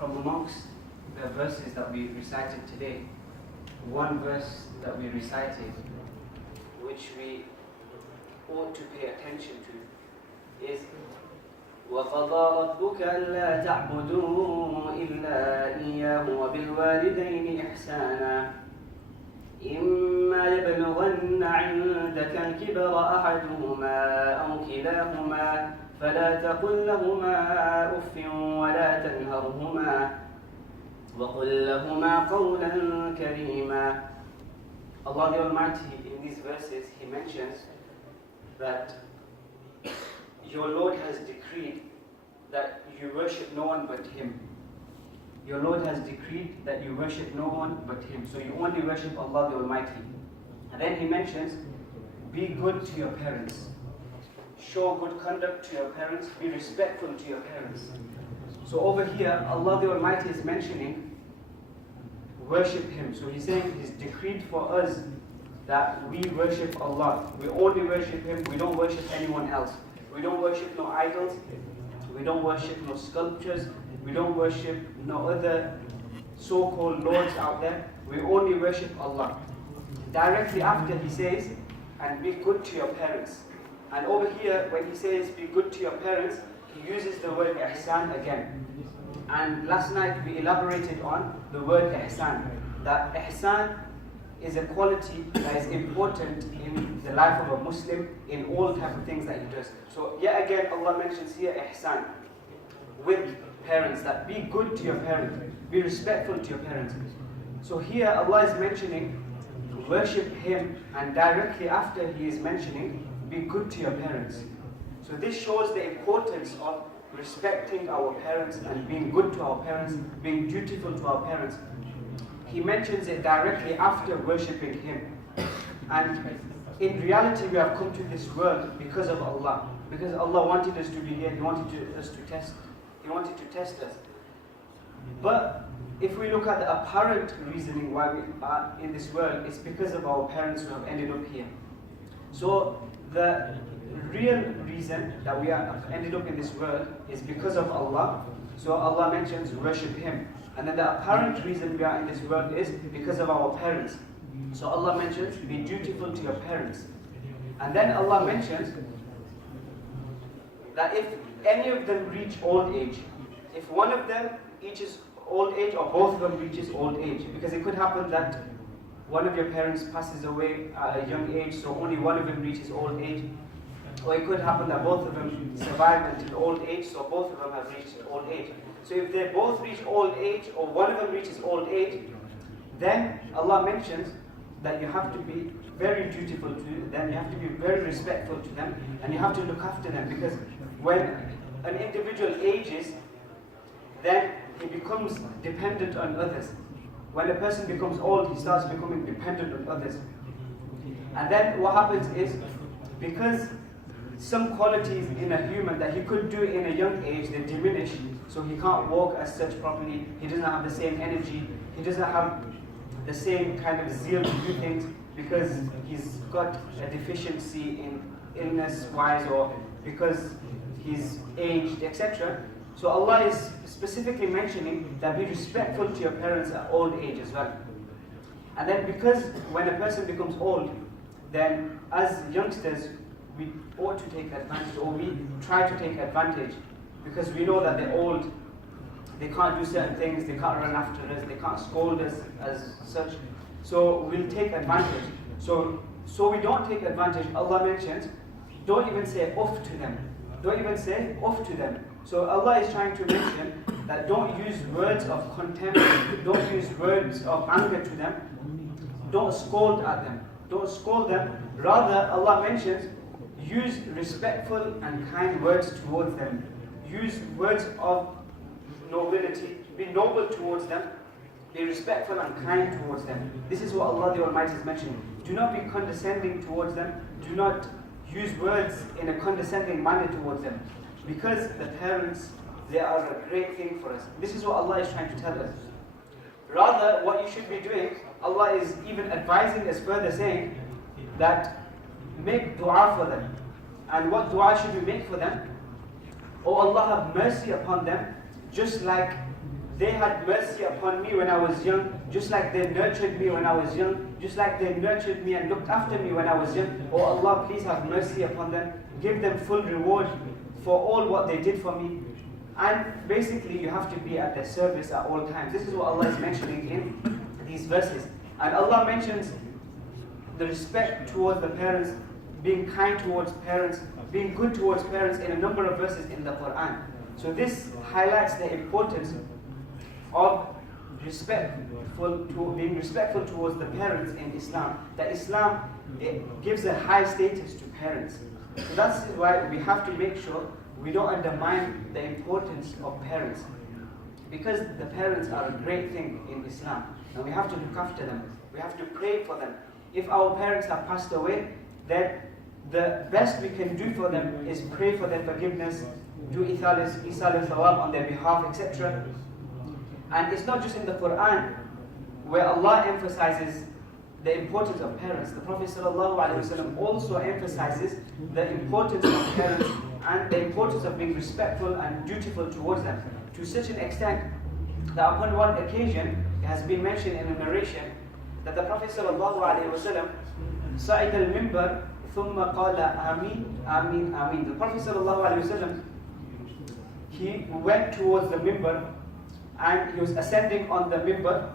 from amongst the verses that we recited today, one verse that we recited, which we ought to pay attention to, is وَقَضَى رَبُّكَ أَلَّا تَعْبُدُوا إِلَّا إِيَّاهُ وَبِالْوَالِدَيْنِ إِحْسَانًا إِمَّا يَبْلُغَنَّ عِندَكَ الْكِبَرَ أَحَدُهُمَا أَوْ كِلَاهُمَا فَلَا تَقُل لَّهُمَا أُفٍّ وَلَا تَنْهَرْهُمَا وَقُل لَّهُمَا قَوْلًا كَرِيمًا. Allah the Almighty, in these verses, He mentions that your Lord has decreed that you worship no one but Him. Your Lord has decreed that you worship no one but Him. So you only worship Allah the Almighty. And then He mentions, be good to your parents. Show good conduct to your parents. Be respectful to your parents. So over here, Allah the Almighty is mentioning, worship Him. So He's saying He's decreed for us that we worship Allah. We only worship Him. We don't worship anyone else. We don't worship no idols. We don't worship no sculptures. We don't worship no other so-called lords out there. We only worship Allah. Directly after He says, and be good to your parents. And over here, when He says, be good to your parents, He uses the word ihsan again. And last night we elaborated on the word ihsan. That ihsan is a quality that is important in the life of a Muslim in all type of things that he does. So yet again Allah mentions here ihsan with parents, that be good to your parents, be respectful to your parents. So here Allah is mentioning worship Him, and directly after He is mentioning be good to your parents. So this shows the importance of respecting our parents and being good to our parents, being dutiful to our parents. He mentions it directly after worshipping Him. And in reality, we have come to this world because of Allah. Because Allah wanted us to be here, He wanted us to test. He wanted to test us. But if we look at the apparent reasoning why we are in this world, it's because of our parents who have ended up here. So the real reason that we have ended up in this world is because of Allah. So Allah mentions worship Him. And then the apparent reason we are in this world is because of our parents. So Allah mentions, be dutiful to your parents. And then Allah mentions that if any of them reach old age, if one of them reaches old age or both of them reaches old age, because it could happen that one of your parents passes away at a young age, so only one of them reaches old age. Or it could happen that both of them survive until old age, so both of them have reached old age. So if they both reach old age, or one of them reaches old age, then Allah mentions that you have to be very dutiful to them, you have to be very respectful to them, and you have to look after them. Because when an individual ages, then he becomes dependent on others. When a person becomes old, he starts becoming dependent on others. And then what happens is, because some qualities in a human that he could do in a young age, they diminish. So he can't walk as such properly, he doesn't have the same energy, he doesn't have the same kind of zeal to do things, because he's got a deficiency in illness-wise, or because he's aged, etc. So Allah is specifically mentioning that be respectful to your parents at old age as well. And then because when a person becomes old, then as youngsters, we ought to take advantage, or we try to take advantage, because we know that they're old, they can't do certain things, they can't run after us, they can't scold us as such. So we'll take advantage. So we don't take advantage. Allah mentions, don't even say off to them. Don't even say off to them. So Allah is trying to mention that don't use words of contempt, don't use words of anger to them, don't scold at them, don't scold them. Rather, Allah mentions, use respectful and kind words towards them. Use words of nobility. Be noble towards them. Be respectful and kind towards them. This is what Allah the Almighty is mentioning. Do not be condescending towards them. Do not use words in a condescending manner towards them. Because the parents, they are a great thing for us. This is what Allah is trying to tell us. Rather, what you should be doing, Allah is even advising us further, saying that make dua for them. And what dua should we make for them? Oh Allah, have mercy upon them, just like they had mercy upon me when I was young, just like they nurtured me when I was young, just like they nurtured me and looked after me when I was young. Oh Allah, please have mercy upon them. Give them full reward for all what they did for me. And basically, you have to be at their service at all times. This is what Allah is mentioning in these verses. And Allah mentions the respect towards the parents, being kind towards parents, being good towards parents in a number of verses in the Quran. So this highlights the importance of being respectful towards the parents in Islam. That Islam, it gives a high status to parents. So that's why we have to make sure we don't undermine the importance of parents. Because the parents are a great thing in Islam. And we have to look after them. We have to pray for them. If our parents have passed away, then the best we can do for them is pray for their forgiveness, do isal al-thawab on their behalf, etc. And it's not just in the Quran where Allah emphasizes the importance of parents. The Prophet ﷺ also emphasizes the importance of parents and the importance of being respectful and dutiful towards them, to such an extent that upon one occasion, it has been mentioned in a narration that the Prophet ﷺ صعد المنبر ثم قال آمين آمين آمين. The Prophet ﷺ, he went towards the minbar and he was ascending on the minbar,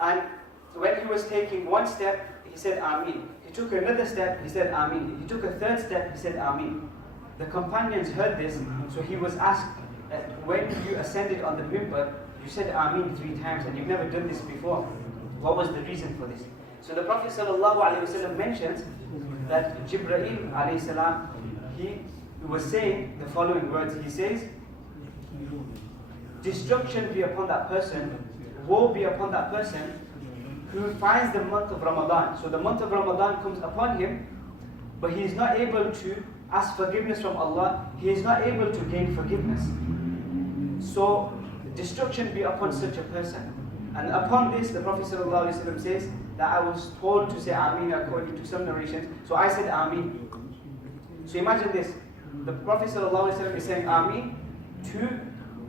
and when he was taking one step, he said Ameen. He took another step, he said Ameen. He took a third step, he said Ameen. The companions heard this, so he was asked, when you ascended on the minbar, you said Ameen 3 times and you've never done this before. What was the reason for this? So the Prophet ﷺ mentions that Jibreel alayhi salam, he was saying the following words. He says, destruction be upon that person, woe be upon that person who finds the month of Ramadan. So the month of Ramadan comes upon him, but he is not able to ask forgiveness from Allah. He is not able to gain forgiveness. So destruction be upon such a person. And upon this, the Prophet ﷺ says that I was told to say Ameen according to some narrations. So I said Ameen. So imagine this. The Prophet ﷺ is saying Ameen to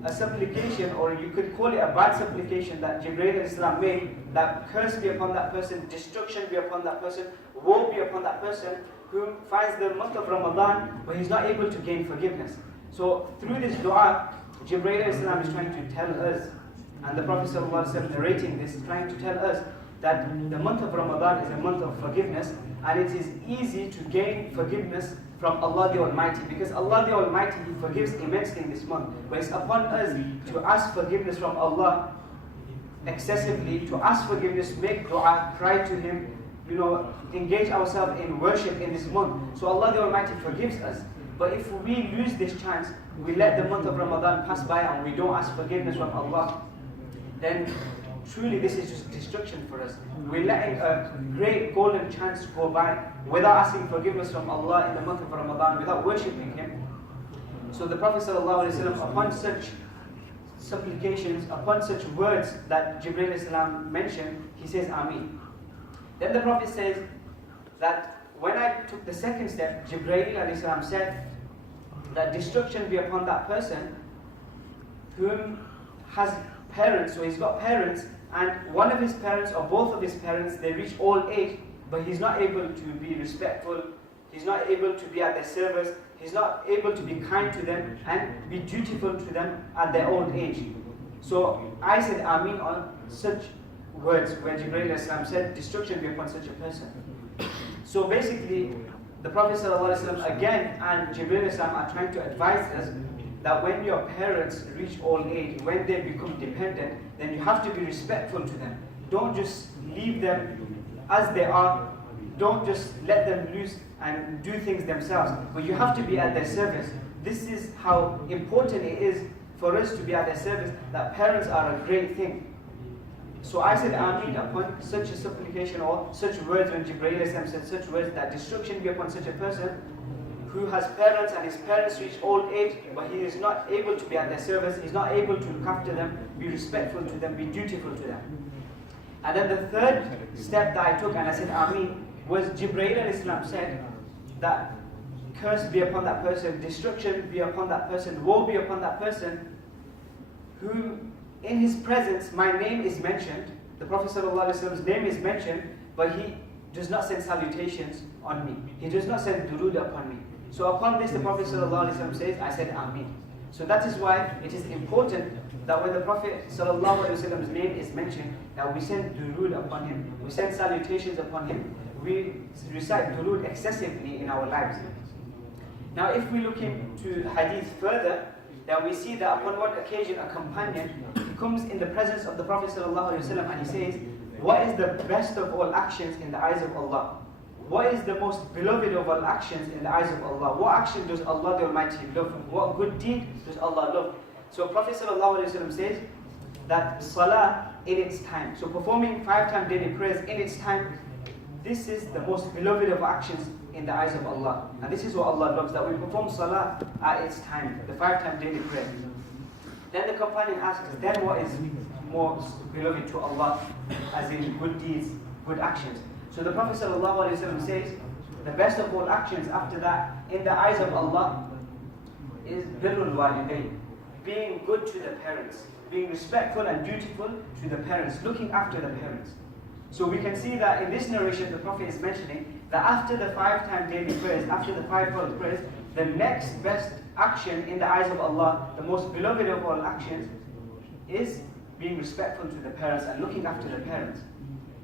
a supplication, or you could call it a bad supplication that Jibreel Islam made, that curse be upon that person, destruction be upon that person, woe be upon that person who finds the month of Ramadan, but he's not able to gain forgiveness. So through this dua, Jibreel Islam is trying to tell us, and the Prophet ﷺ narrating this, trying to tell us that the month of Ramadan is a month of forgiveness, and it is easy to gain forgiveness from Allah the Almighty, because Allah the Almighty, He forgives immensely in this month. But it's upon us to ask forgiveness from Allah excessively, to ask forgiveness, make dua, cry to Him, engage ourselves in worship in this month. So Allah the Almighty forgives us. But if we lose this chance, we let the month of Ramadan pass by and we don't ask forgiveness from Allah, then truly this is just destruction for us. We're letting a great golden chance go by without asking forgiveness from Allah in the month of Ramadan, without worshipping Him. So the Prophet ﷺ, upon such supplications, upon such words that Jibreel Islam mentioned, he says Ameen. Then the Prophet says that when I took the second step, Jibreel Islam said that destruction be upon that person whom has parents. So he's got parents, and one of his parents or both of his parents, they reach old age, but he's not able to be respectful, he's not able to be at their service, he's not able to be kind to them and be dutiful to them at their old age. So I said Ameen on such words where Jibreel Islam said destruction be upon such a person. So basically the Prophet ﷺ again and Jibreel Islam are trying to advise us that when your parents reach old age, when they become dependent, then you have to be respectful to them. Don't just leave them as they are. Don't just let them loose and do things themselves. But you have to be at their service. This is how important it is for us to be at their service, that parents are a great thing. So I said Ameen upon such a supplication or such words when Jibreel said such words, that destruction be upon such a person who has parents and his parents reach old age, but he is not able to be at their service, he's not able to look after them, be respectful to them, be dutiful to them. And then the third step that I took and I said Ameen was Jibreel Islam said that curse be upon that person, destruction be upon that person, woe be upon that person who in his presence my name is mentioned, the Prophet ﷺ's name is mentioned, but he does not send salutations on me. He does not send durood upon me. So upon this the Prophet ﷺ says, I said Ameen. So that is why it is important that when the Prophet ﷺ's name is mentioned, that we send durood upon him, we send salutations upon him, we recite durood excessively in our lives. Now if we look into hadith further, then we see that upon one occasion a companion, he comes in the presence of the Prophet ﷺ and he says, what is the best of all actions in the eyes of Allah? What is the most beloved of all actions in the eyes of Allah? What action does Allah the Almighty love? What good deed does Allah love? So Prophet ﷺ says that salah in its time, so performing 5 times daily prayers in its time, this is the most beloved of actions in the eyes of Allah. And this is what Allah loves, that we perform salah at its time, the 5 times daily prayer. Then the companion asks, then what is more beloved to Allah, as in good deeds, good actions? So the Prophet ﷺ says, the best of all actions after that, in the eyes of Allah, is birrul walidayn, being good to the parents, being respectful and dutiful to the parents, looking after the parents. So we can see that in this narration the Prophet is mentioning that after the 5 times daily prayers, after the 5 fard prayers, the next best action in the eyes of Allah, the most beloved of all actions, is being respectful to the parents and looking after the parents.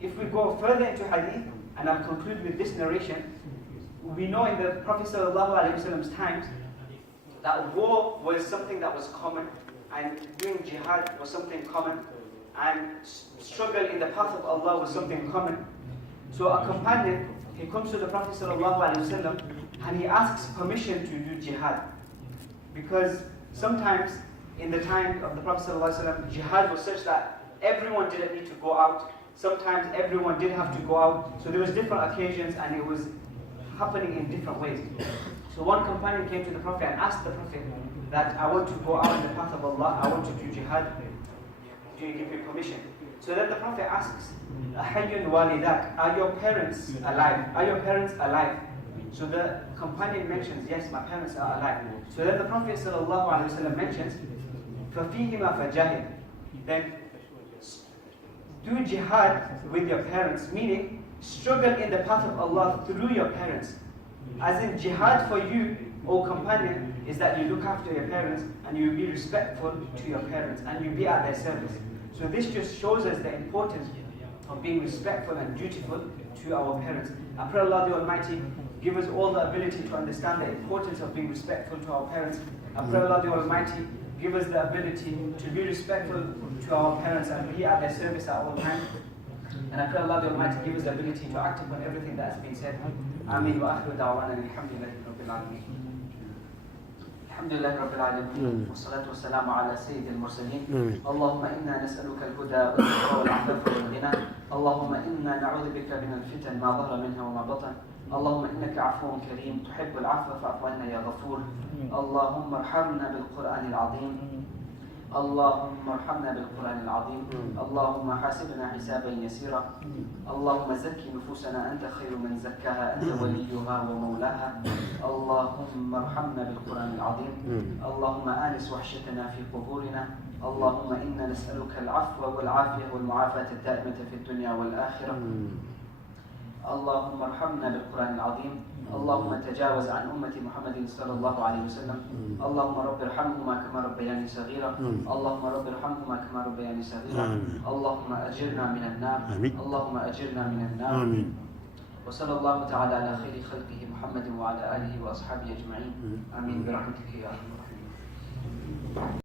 If we go further into hadith, and I'll conclude with this narration, we know in the Prophet ﷺ's times that war was something that was common, and doing jihad was something common, and struggle in the path of Allah was something common. So a companion, he comes to the Prophet ﷺ and he asks permission to do jihad, because sometimes in the time of the Prophet ﷺ, jihad was such that everyone didn't need to go out. Sometimes everyone did have to go out. So there was different occasions and it was happening in different ways. So one companion came to the Prophet and asked the Prophet that I want to go out in the path of Allah, I want to do jihad. Do you give me permission? So then the Prophet asks, Hayyun walidak, are your parents alive? Are your parents alive? So the companion mentions, yes, my parents are alive. So then the Prophet ﷺ mentions, فَفِيهِمَا فَجَاهِدْ, then do jihad with your parents, meaning struggle in the path of Allah through your parents. As in jihad for you, O companion, is that you look after your parents and you be respectful to your parents and you be at their service. So this just shows us the importance of being respectful and dutiful to our parents. I pray Allah the Almighty give us all the ability to understand the importance of being respectful to our parents. I pray Allah the Almighty give us the ability to be respectful to our parents and be at their service at all times. And I pray Allah the Almighty give us the ability to act upon everything that has been said. Ameen wa akhiru da'wana alhamdulillahi rabbil alameen. Alhamdulillahi rabbil alameen. Wassalatu wassalamu ala sayyidil mursaleen. Allahumma inna nas'aluka al-huda wal-tuqa wal-'afafa wal-ghina. Allahumma inna na'udhu bika min al-fitan ma dhahara minha wa ma batan. اللهم إنك عفو كريم تحب العفو فاعف عنا يا غفور. اللهم ارحمنا بالقرآن العظيم. اللهم ارحمنا بالقرآن العظيم. اللهم حاسبنا حسابا يسيرا. اللهم زكي نفوسنا أنت خير من زكاها أنت وليها ومولاها. اللهم ارحمنا بالقرآن العظيم. اللهم آنس وحشتنا في قبورنا. اللهم إنا نسألك العفو والعافية والمعافاة الدائمة في الدنيا والآخرة. اللهم ارحمنا بالقرآن العظيم. اللهم تجاوز عن أمة محمد صلى الله عليه وسلم. اللهم رب ارحمهما كما ربياني صغيرا. اللهم رب ارحمهما كما ربياني صغيرا. اللهم أجرنا من النار. اللهم أجرنا من النار. وصلى الله تعالى على خير خلقه محمد وعلى آله وأصحابه أجمعين. آمين برحمتك يا أرحم الراحمين.